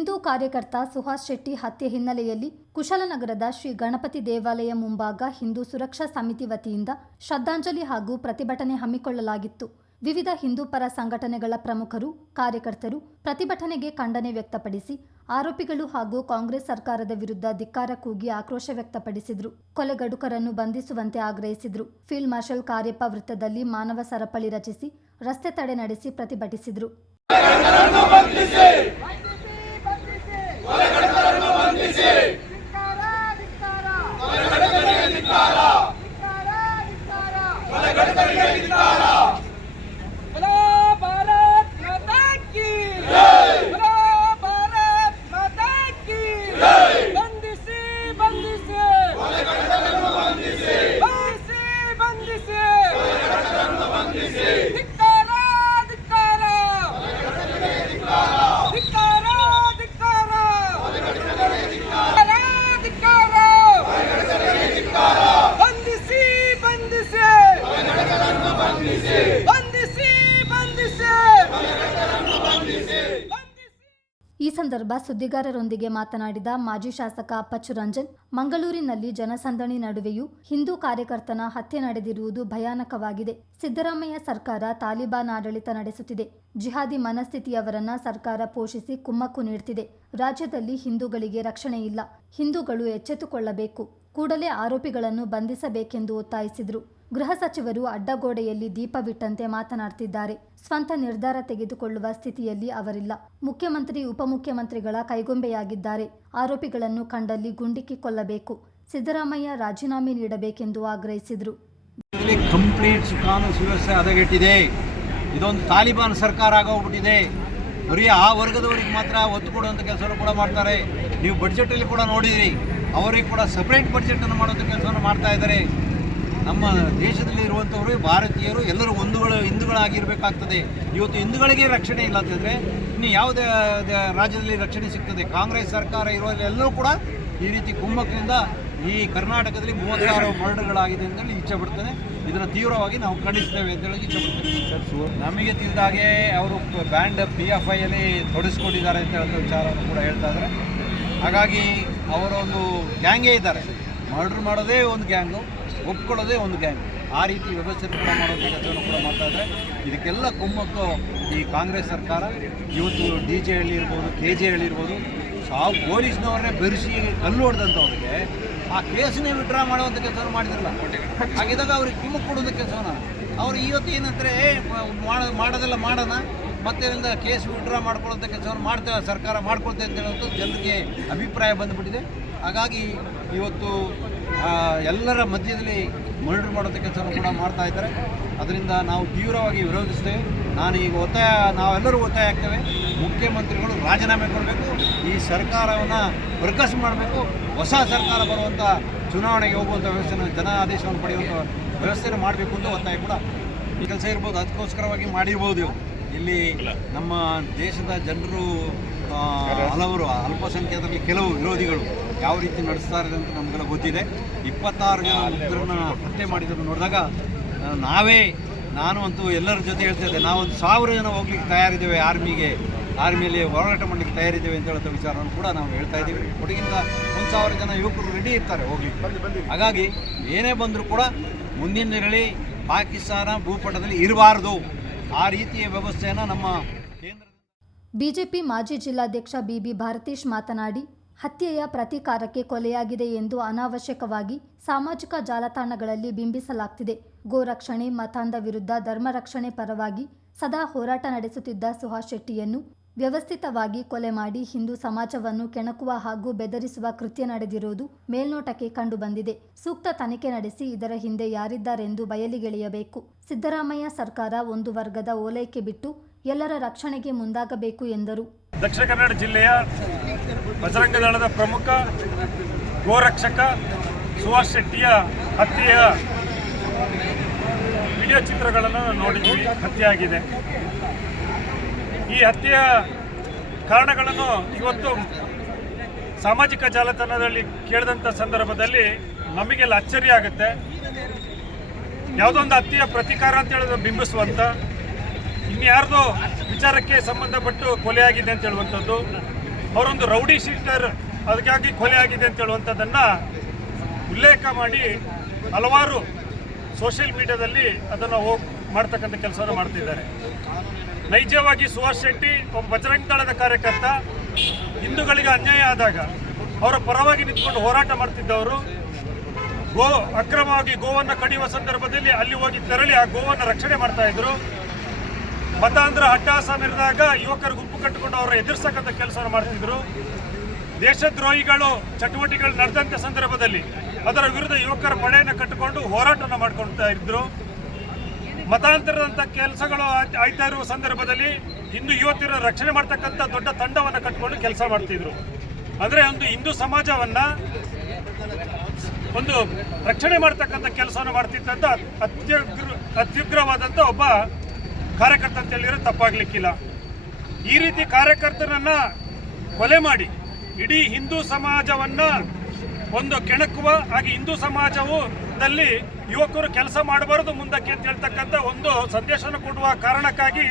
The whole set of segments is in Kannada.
ಹಿಂದೂ ಕಾರ್ಯಕರ್ತ ಸುಹಾಸ್ ಶೆಟ್ಟಿ ಹತ್ಯೆ ಹಿನ್ನೆಲೆಯಲ್ಲಿ ಕುಶಲನಗರದ ಶ್ರೀ ಗಣಪತಿ ದೇವಾಲಯ ಮುಂಭಾಗ ಹಿಂದೂ ಸುರಕ್ಷಾ ಸಮಿತಿ ವತಿಯಿಂದ ಶ್ರದ್ಧಾಂಜಲಿ ಹಾಗೂ ಪ್ರತಿಭಟನೆ ಹಮ್ಮಿಕೊಳ್ಳಲಾಗಿತ್ತು. ವಿವಿಧ ಹಿಂದೂ ಪರ ಸಂಘಟನೆಗಳ ಪ್ರಮುಖರು, ಕಾರ್ಯಕರ್ತರು ಪ್ರತಿಭಟನೆಗೆ ಖಂಡನೆ ವ್ಯಕ್ತಪಡಿಸಿ, ಆರೋಪಿಗಳು ಹಾಗೂ ಕಾಂಗ್ರೆಸ್ ಸರ್ಕಾರದ ವಿರುದ್ಧ ಧಿಕ್ಕಾರ ಕೂಗಿ ಆಕ್ರೋಶ ವ್ಯಕ್ತಪಡಿಸಿದರು. ಕೊಲೆಗಡುಕರನ್ನು ಬಂಧಿಸುವಂತೆ ಆಗ್ರಹಿಸಿದರು. ಫೀಲ್ಡ್ ಮಾರ್ಷಲ್ ಕಾರ್ಯಪ್ಪ ವೃತ್ತದಲ್ಲಿ ಮಾನವ ಸರಪಳಿ ರಚಿಸಿ, ರಸ್ತೆ ತಡೆ ನಡೆಸಿ ಪ್ರತಿಭಟಿಸಿದ್ರು. बोलो ಸಂದರ್ಭ ಸುದ್ದಿಗಾರರೊಂದಿಗೆ ಮಾತನಾಡಿದ ಮಾಜಿ ಶಾಸಕ ಅಪ್ಪಚ್ಚು ರಂಜನ್ ಮಂಗಳೂರಿನಲ್ಲಿ ಜನಸಂದಣಿ ನಡುವೆಯೂ ಹಿಂದೂ ಕಾರ್ಯಕರ್ತನ ಹತ್ಯೆ ನಡೆದಿರುವುದು ಭಯಾನಕವಾಗಿದೆ. ಸಿದ್ದರಾಮಯ್ಯ ಸರ್ಕಾರ ತಾಲಿಬಾನ್ ಆಡಳಿತ ನಡೆಸುತ್ತಿದೆ. ಜಿಹಾದಿ ಮನಸ್ಥಿತಿಯವರನ್ನ ಸರ್ಕಾರ ಪೋಷಿಸಿ ಕುಮ್ಮಕ್ಕು ನೀಡುತ್ತಿದೆ ರಾಜ್ಯದಲ್ಲಿ ಹಿಂದೂಗಳಿಗೆ ರಕ್ಷಣೆ ಇಲ್ಲ. ಹಿಂದೂಗಳು ಎಚ್ಚೆತ್ತುಕೊಳ್ಳಬೇಕು. ಕೂಡಲೇ ಆರೋಪಿಗಳನ್ನು ಬಂಧಿಸಬೇಕೆಂದು ಒತ್ತಾಯಿಸಿದರು. ಗೃಹ ಸಚಿವರು ಅಡ್ಡಗೋಡೆಯಲ್ಲಿ ದೀಪವಿಟ್ಟಂತೆ ಮಾತನಾಡ್ತಿದ್ದಾರೆ. ಸ್ವಂತ ನಿರ್ಧಾರ ತೆಗೆದುಕೊಳ್ಳುವ ಸ್ಥಿತಿಯಲ್ಲಿ ಅವರಿಲ್ಲ. ಮುಖ್ಯಮಂತ್ರಿ, ಉಪಮುಖ್ಯಮಂತ್ರಿಗಳ ಕೈಗೊಂಬೆಯಾಗಿದ್ದಾರೆ. ಆರೋಪಿಗಳನ್ನು ಕಂಡಲ್ಲಿ ಗುಂಡಿಕ್ಕಿ ಕೊಲ್ಲಬೇಕು. ಸಿದ್ದರಾಮಯ್ಯ ರಾಜೀನಾಮೆ ನೀಡಬೇಕೆಂದು ಆಗ್ರಹಿಸಿದರು. ಕಂಪ್ಲೀಟ್ ಕಾನೂನು ಸುವ್ಯವಸ್ಥೆ ಹದಗೆಟ್ಟಿದೆ. ಇದೊಂದು ತಾಲಿಬಾನ್ ಸರ್ಕಾರ ಆಗೋಗ್ಬಿಟ್ಟಿದೆ. ಬರೀ ಆ ವರ್ಗದವರಿಗೆ ಮಾತ್ರ ಒತ್ತು ಕೊಡುವಂಥ ಕೆಲಸವನ್ನು ಕೂಡ ಮಾಡ್ತಾರೆ. ನೀವು ಬಡ್ಜೆಟಲ್ಲಿ ಕೂಡ ನೋಡಿದಿರಿ. ಅವರಿಗೆ ಕೂಡ ಸಪ್ರೇಟ್ ಬಡ್ಜೆಟನ್ನು ಮಾಡುವಂಥ ಕೆಲಸವನ್ನು ಮಾಡ್ತಾ ಇದ್ದಾರೆ. ನಮ್ಮ ದೇಶದಲ್ಲಿ ಇರುವಂಥವರು ಭಾರತೀಯರು ಎಲ್ಲರೂ ಒಂದುಗಳು ಹಿಂದುಗಳಾಗಿರಬೇಕಾಗ್ತದೆ. ಇವತ್ತು ಹಿಂದೂಗಳಿಗೆ ರಕ್ಷಣೆ ಇಲ್ಲ ಅಂತಂದರೆ ಇನ್ನು ಯಾವುದೇ ರಾಜ್ಯದಲ್ಲಿ ರಕ್ಷಣೆ ಸಿಗ್ತದೆ. ಕಾಂಗ್ರೆಸ್ ಸರ್ಕಾರ ಇರುವಲ್ಲಿ ಎಲ್ಲರೂ ಕೂಡ ಈ ರೀತಿ ಕುಂಭಕದಿಂದ ಈ ಕರ್ನಾಟಕದಲ್ಲಿ ಮೂವತ್ತಾರು ಮರ್ಡರ್ಗಳಾಗಿದೆ ಅಂತೇಳಿ ಇಚ್ಛೆ ಪಡ್ತದೆ ಇದನ್ನು ತೀವ್ರವಾಗಿ ನಾವು ಖಂಡಿಸ್ತೇವೆ ಅಂತೇಳಿ ಇಚ್ಛೆ ಪಡ್ತೇವೆ ನಮಗೆ ತಿಳಿದಾಗೆ ಅವರು ಬ್ಯಾಂಡ್ ಪಿ ಎಫ್ ಐಯಲ್ಲಿ ತೊಡಗಿಸ್ಕೊಂಡಿದ್ದಾರೆ ಅಂತ ಹೇಳೋ ವಿಚಾರವನ್ನು ಕೂಡ ಹೇಳ್ತಾ ಇದ್ದಾರೆ. ಹಾಗಾಗಿ ಅವರೊಂದು ಗ್ಯಾಂಗೇ ಇದ್ದಾರೆ. ಮರ್ಡರ್ ಮಾಡೋದೇ ಒಂದು ಗ್ಯಾಂಗು. ಒಪ್ಕೊಳ್ಳೋದೇ ಒಂದು ಗ್ಯಾಂಗ್ ಆ ರೀತಿ ವ್ಯವಸ್ಥೆ ಕೂಡ ಮಾಡುವಂಥ ಕೆಲಸವನ್ನು ಕೂಡ ಮಾಡ್ತಾ ಇದ್ದಾರೆ. ಇದಕ್ಕೆಲ್ಲ ಕುಮ್ಮಕ್ಕು ಈ ಕಾಂಗ್ರೆಸ್ ಸರ್ಕಾರ, ಇವತ್ತು ಡಿ ಜೆ ಹಳ್ಳಿ ಇರ್ಬೋದು ಕೆ ಜೆ ಹಳ್ಳಿ ಇರ್ಬೋದು ಆ ಪೊಲೀಸ್ನವ್ರನ್ನೇ ಬೆರೆಸಿ ಕಲ್ಲು ಹೊಡೆದಂಥವ್ರಿಗೆ ಆ ಕೇಸನ್ನೇ ವಿಡ್ರಾ ಮಾಡುವಂಥ ಕೆಲಸವನ್ನು ಮಾಡಿದ್ರಲ್ಲ. ಹಾಗಿದ್ದಾಗ ಅವ್ರಿಗೆ ಕುಮ್ಮಕ್ಕು ಕೊಡುವಂಥ ಕೆಲಸವನ್ನ ಅವ್ರು ಇವತ್ತು ಏನಂದರೆ ಮಾಡ, ಮಾಡೋದೆಲ್ಲ ಮಾಡೋಣ, ಮತ್ತೆ ಇದರಿಂದ ಕೇಸ್ ವಿಡ್ರಾ ಮಾಡ್ಕೊಳ್ಳೋಂಥ ಕೆಲಸವನ್ನು ಮಾಡ್ತಾ, ಸರ್ಕಾರ ಮಾಡ್ಕೊಳ್ತೇವೆ ಅಂತ ಹೇಳೋದು ಜನರಿಗೆ ಅಭಿಪ್ರಾಯ ಬಂದುಬಿಟ್ಟಿದೆ. ಹಾಗಾಗಿ ಇವತ್ತು ಎಲ್ಲರ ಮಧ್ಯದಲ್ಲಿ ಮರ್ಡರ್ ಮಾಡೋದ ಕೆಲಸವನ್ನು ಕೂಡ ಮಾಡ್ತಾ ಇದ್ದಾರೆ. ಅದರಿಂದ ನಾವು ತೀವ್ರವಾಗಿ ವಿರೋಧಿಸ್ತೇವೆ. ನಾನು ಈಗ ಒತ್ತಾಯ, ನಾವೆಲ್ಲರೂ ಒತ್ತಾಯ ಆಗ್ತೇವೆ. ಮುಖ್ಯಮಂತ್ರಿಗಳು ರಾಜೀನಾಮೆ ಕೊಡಬೇಕು. ಈ ಸರ್ಕಾರವನ್ನು ಬರ್ಕಸ್ ಮಾಡಬೇಕು. ಹೊಸ ಸರ್ಕಾರ ಬರುವಂಥ ಚುನಾವಣೆಗೆ ಹೋಗುವಂಥ ವ್ಯವಸ್ಥೆಯನ್ನು ಜನ ಆದೇಶವನ್ನು ಪಡೆಯುವಂಥ ವ್ಯವಸ್ಥೆಯನ್ನು ಮಾಡಬೇಕು ಅಂತ ಒತ್ತಾಯ ಕೂಡ ಈ ಕೆಲಸ ಇರ್ಬೋದು. ಅದಕ್ಕೋಸ್ಕರವಾಗಿ ಮಾಡಿರ್ಬೋದು ಇಲ್ಲಿ ನಮ್ಮ ದೇಶದ ಜನರು ಹಲವರು, ಅಲ್ಪಸಂಖ್ಯಾತರಲ್ಲಿ ಕೆಲವು ವಿರೋಧಿಗಳು. ಯಾವ ರೀತಿ ನಡೆಸ್ತಾರೆ ಅಂತ ನಮಗೆಲ್ಲ ಗೊತ್ತಿದೆ. ಇಪ್ಪತ್ತಾರು ಜನ ಮುಗ್ಧರನ್ನ ಹತ್ಯೆ ಮಾಡಿದ್ದನ್ನು ನೋಡಿದಾಗ ನಾವೇ ನಾನು ಅಂತೂ ಎಲ್ಲರ ಜೊತೆ ಹೇಳ್ತಾ ಇದ್ದೆ ನಾವೊಂದು ಸಾವಿರ ಜನ ಹೋಗ್ಲಿಕ್ಕೆ ತಯಾರಿದ್ದೇವೆ ಆರ್ಮಿಗೆ ಆರ್ಮಿಯಲ್ಲಿ ಹೋರಾಟ ಮಾಡಲಿಕ್ಕೆ ತಯಾರಿದ್ದೇವೆ ಅಂತ ಹೇಳೋ ವಿಚಾರವನ್ನು ಕೂಡ ನಾವು ಹೇಳ್ತಾ ಇದ್ದೀವಿ. ಒಟ್ಟಿಗಿಂತ ಒಂದು ಸಾವಿರ ಜನ ಯುವಕರು ರೆಡಿ ಇರ್ತಾರೆ ಹೋಗ್ಲಿಕ್ಕೆ. ಹಾಗಾಗಿ ಏನೇ ಬಂದರೂ ಕೂಡ ಮುಂದಿನ ದಿನಗಳಲ್ಲಿ ಪಾಕಿಸ್ತಾನ ಭೂಪಟದಲ್ಲಿ ಇರಬಾರ್ದು. ಆ ರೀತಿಯ ವ್ಯವಸ್ಥೆಯನ್ನು ನಮ್ಮ ಕೇಂದ್ರ ಬಿಜೆಪಿ ಮಾಜಿ ಜಿಲ್ಲಾಧ್ಯಕ್ಷ ಬಿಬಿ ಭಾರತೀಶ್ ಮಾತನಾಡಿ ಹತ್ಯೆಯ ಪ್ರತೀಕಾರಕ್ಕೆ ಕೊಲೆಯಾಗಿದೆ ಎಂದು ಅನಾವಶ್ಯಕವಾಗಿ ಸಾಮಾಜಿಕ ಜಾಲತಾಣಗಳಲ್ಲಿ ಬಿಂಬಿಸಲಾಗ್ತಿದೆ. ಗೋರಕ್ಷಣೆ, ಮತಾಂಧ ವಿರುದ್ಧ ಧರ್ಮರಕ್ಷಣೆ ಪರವಾಗಿ ಸದಾ ಹೋರಾಟ ನಡೆಸುತ್ತಿದ್ದ ಸುಹಾಸ್ ಶೆಟ್ಟಿಯನ್ನು ವ್ಯವಸ್ಥಿತವಾಗಿ ಕೊಲೆ ಮಾಡಿ ಹಿಂದೂ ಸಮಾಜವನ್ನು ಕೆಣಕುವ ಹಾಗೂ ಬೆದರಿಸುವ ಕೃತ್ಯ ನಡೆದಿರುವುದು ಮೇಲ್ನೋಟಕ್ಕೆ ಕಂಡುಬಂದಿದೆ. ಸೂಕ್ತ ತನಿಖೆ ನಡೆಸಿ ಇದರ ಹಿಂದೆ ಯಾರಿದ್ದಾರೆಂದು ಬಯಲಿಗೆಳೆಯಬೇಕು. ಸಿದ್ದರಾಮಯ್ಯ ಸರ್ಕಾರ ಒಂದು ವರ್ಗದ ಓಲೈಕೆ ಬಿಟ್ಟು ಎಲ್ಲರ ರಕ್ಷಣೆಗೆ ಮುಂದಾಗಬೇಕು ಎಂದರು. ದಕ್ಷಿಣ ಕನ್ನಡ ಜಿಲ್ಲೆಯ ಬಜರಂಗ ದಳದ ಪ್ರಮುಖ ಗೋರಕ್ಷಕ ಸುಭಾಷ್ ಶೆಟ್ಟಿಯ ಹತ್ಯೆಯ ವಿಡಿಯೋ ಚಿತ್ರಗಳನ್ನು ನೋಡಿದ್ವಿ ಹತ್ಯೆಯಾಗಿದೆ. ಈ ಹತ್ಯೆಯ ಕಾರಣಗಳನ್ನು ಇವತ್ತು ಸಾಮಾಜಿಕ ಜಾಲತಾಣದಲ್ಲಿ ಕೇಳಿದಂಥ ಸಂದರ್ಭದಲ್ಲಿ ನಮಗೆಲ್ಲ ಅಚ್ಚರಿ ಆಗುತ್ತೆ ಯಾವುದೊಂದು ಹತ್ಯೆಯ ಪ್ರತೀಕಾರ ಅಂತ ಹೇಳಿದ್ರೆ ಬಿಂಬಿಸುವಂಥ ಇನ್ಯಾರ್ದೋ ವಿಚಾರಕ್ಕೆ ಸಂಬಂಧಪಟ್ಟು ಕೊಲೆಯಾಗಿದೆ ಅಂತ ಹೇಳುವಂಥದ್ದು, ಅವರೊಂದು ರೌಡಿ ಶೀಟರ್ ಅದಕ್ಕಾಗಿ ಕೊಲೆ ಆಗಿದೆ ಅಂತ ಹೇಳುವಂಥದ್ದನ್ನು ಉಲ್ಲೇಖ ಮಾಡಿ ಹಲವಾರು ಸೋಷಿಯಲ್ ಮೀಡಿಯಾದಲ್ಲಿ ಅದನ್ನು ಹೋಗಿ ಮಾಡ್ತಕ್ಕಂಥ ಕೆಲಸವನ್ನು ಮಾಡ್ತಿದ್ದಾರೆ. ನೈಜವಾಗಿ ಸುಭಾಷ್ ಶೆಟ್ಟಿ ಒಬ್ಬ ಬಜರಂಗ ದಳದ ಕಾರ್ಯಕರ್ತ, ಹಿಂದೂಗಳಿಗೆ ಅನ್ಯಾಯ ಆದಾಗ ಅವರ ಪರವಾಗಿ ನಿಂತ್ಕೊಂಡು ಹೋರಾಟ ಮಾಡ್ತಿದ್ದವರು, ಗೋ ಅಕ್ರಮವಾಗಿ ಗೋವನ್ನು ಕಡಿಯುವ ಸಂದರ್ಭದಲ್ಲಿ ಅಲ್ಲಿ ಹೋಗಿ ತೆರಳಿ ಆ ಗೋವನ್ನು ರಕ್ಷಣೆ ಮಾಡ್ತಾ ಇದ್ರು. ಮತಾಂತರ ಅಟ್ಟಾಸ ಮೆರೆದಾಗ ಯುವಕರು ಗುಂಪು ಕಟ್ಟಿಕೊಂಡು ಅವರ ಎದುರಿಸತಕ್ಕಂಥ ಕೆಲಸವನ್ನು ಮಾಡ್ತಿದ್ರು. ದೇಶದ್ರೋಹಿಗಳು, ಚಟುವಟಿಕೆಗಳು ನಡೆದಂಥ ಸಂದರ್ಭದಲ್ಲಿ ಅದರ ವಿರುದ್ಧ ಯುವಕರ ಪಡೆಯನ್ನು ಕಟ್ಟಿಕೊಂಡು ಹೋರಾಟವನ್ನು ಮಾಡ್ಕೊಳ್ತಾ ಇದ್ರು. ಮತಾಂತರದಂಥ ಕೆಲಸಗಳು ಆಯ್ತ್- ಆಯ್ತಾ ಇರುವ ಸಂದರ್ಭದಲ್ಲಿ ಹಿಂದೂ ಯುವತಿಯರ ರಕ್ಷಣೆ ಮಾಡ್ತಕ್ಕಂಥ ದೊಡ್ಡ ತಂಡವನ್ನು ಕಟ್ಟಿಕೊಂಡು ಕೆಲಸ ಮಾಡ್ತಿದ್ರು. ಅಂದರೆ ಒಂದು ಹಿಂದೂ ಸಮಾಜವನ್ನ ಒಂದು ರಕ್ಷಣೆ ಮಾಡ್ತಕ್ಕಂಥ ಕೆಲಸವನ್ನು ಮಾಡ್ತಿದ್ದಂಥ ಅತ್ಯುಗ್ರ ಅತ್ಯುಗ್ರವಾದಂಥ ಒಬ್ಬ ಕಾರ್ಯಕರ್ತ ಅಂತ ಹೇಳಿದ್ರೆ ತಪ್ಪಾಗ್ಲಿಕ್ಕಿಲ್ಲ. ಈ ರೀತಿ ಕಾರ್ಯಕರ್ತರನ್ನ ಕೊಲೆ ಮಾಡಿ ಇಡೀ ಹಿಂದೂ ಸಮಾಜವನ್ನ ಒಂದು ಕೆಣಕುವ ಹಾಗೆ ಹಿಂದೂ ಸಮಾಜವು ದಲ್ಲಿ ಯುವಕರು ಕೆಲಸ ಮಾಡಬಾರದು ಮುಂದಕ್ಕೆ ಅಂತ ಹೇಳ್ತಕ್ಕಂಥ ಒಂದು ಸಂದೇಶವನ್ನು ಕೊಡುವ ಕಾರಣಕ್ಕಾಗಿ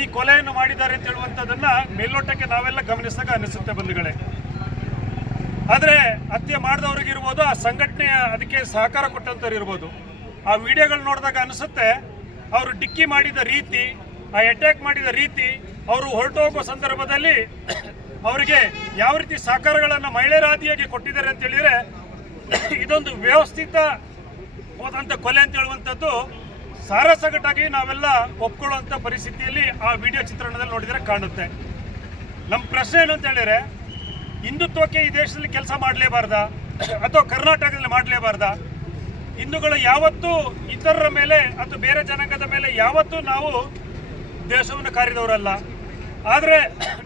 ಈ ಕೊಲೆಯನ್ನು ಮಾಡಿದ್ದಾರೆ ಅಂತ ಹೇಳುವಂಥದ್ದನ್ನು ಮೇಲ್ನೋಟಕ್ಕೆ ನಾವೆಲ್ಲ ಗಮನಿಸಿದಾಗ ಅನಿಸುತ್ತೆ ಬಂಧುಗಳೇ. ಆದರೆ ಹತ್ಯೆ ಮಾಡಿದವ್ರಿಗಿರ್ಬೋದು, ಆ ಸಂಘಟನೆಯ ಅದಕ್ಕೆ ಸಹಕಾರ ಕೊಟ್ಟಂಥವ್ರು ಇರ್ಬೋದು ಆ ವಿಡಿಯೋಗಳು ನೋಡಿದಾಗ ಅನಿಸುತ್ತೆ ಅವರು ಡಿಕ್ಕಿ ಮಾಡಿದ ರೀತಿ, ಆ ಅಟ್ಯಾಕ್ ಮಾಡಿದ ರೀತಿ ಅವರು ಹೊರಟು ಸಂದರ್ಭದಲ್ಲಿ ಅವರಿಗೆ ಯಾವ ರೀತಿ ಸಹಕಾರಗಳನ್ನು ಮಹಿಳೆಯರಾದಿಯಾಗಿ ಕೊಟ್ಟಿದ್ದಾರೆ ಅಂತ ಹೇಳಿದರೆ, ಇದೊಂದು ವ್ಯವಸ್ಥಿತ ಹೋದಂಥ ಕೊಲೆ ಅಂತ ಹೇಳುವಂಥದ್ದು ಸಾರಸಗಟಾಗಿ ನಾವೆಲ್ಲ ಒಪ್ಕೊಳ್ಳುವಂಥ ಪರಿಸ್ಥಿತಿಯಲ್ಲಿ ಆ ವಿಡಿಯೋ ಚಿತ್ರಣದಲ್ಲಿ ನೋಡಿದರೆ ಕಾಣುತ್ತೆ. ನಮ್ಮ ಪ್ರಶ್ನೆ ಏನು ಅಂತ ಹೇಳಿದರೆ, ಹಿಂದುತ್ವಕ್ಕೆ ಈ ದೇಶದಲ್ಲಿ ಕೆಲಸ ಮಾಡಲೇಬಾರ್ದಾ, ಅಥವಾ ಕರ್ನಾಟಕದಲ್ಲಿ ಮಾಡಲೇಬಾರ್ದ? ಹಿಂದೂಗಳು ಯಾವತ್ತೂ ಇತರರ ಮೇಲೆ ಅಥವಾ ಬೇರೆ ಜನಾಂಗದ ಮೇಲೆ ಯಾವತ್ತೂ ನಾವು ದೇಶವನ್ನು ಕಾರಿದವರಲ್ಲ. ಆದರೆ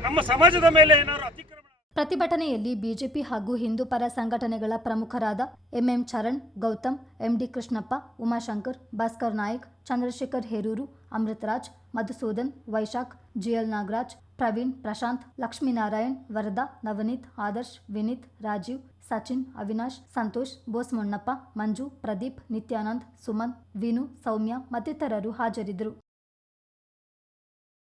ನಮ್ಮ ಸಮಾಜದ ಮೇಲೆ ಏನಾದ್ರು ಅತಿಕ್ರಮಣ ಪ್ರತಿಭಟನೆಯಲ್ಲಿ ಬಿಜೆಪಿ ಹಾಗೂ ಹಿಂದೂ ಪರ ಸಂಘಟನೆಗಳ ಪ್ರಮುಖರಾದ MM Charan, Gautam, MD Krishnappa, Umashankar, Bhaskar Nayak, Chandrashekar Heroor, Amrutraj, Madhusudan, Vaishakh GL Nagaraj Praveen Prashant Lakshminarayan Varada Navneet Adarsh Vineet Rajiv Sachin Avinash Santosh Bose Monnappa ಮಂಜು ಪ್ರದೀಪ್ ನಿತ್ಯಾನಂದ್ ಸುಮನ್ ವಿನು ಸೌಮ್ಯ ಮತ್ತಿತರರು ಹಾಜರಿದ್ದರು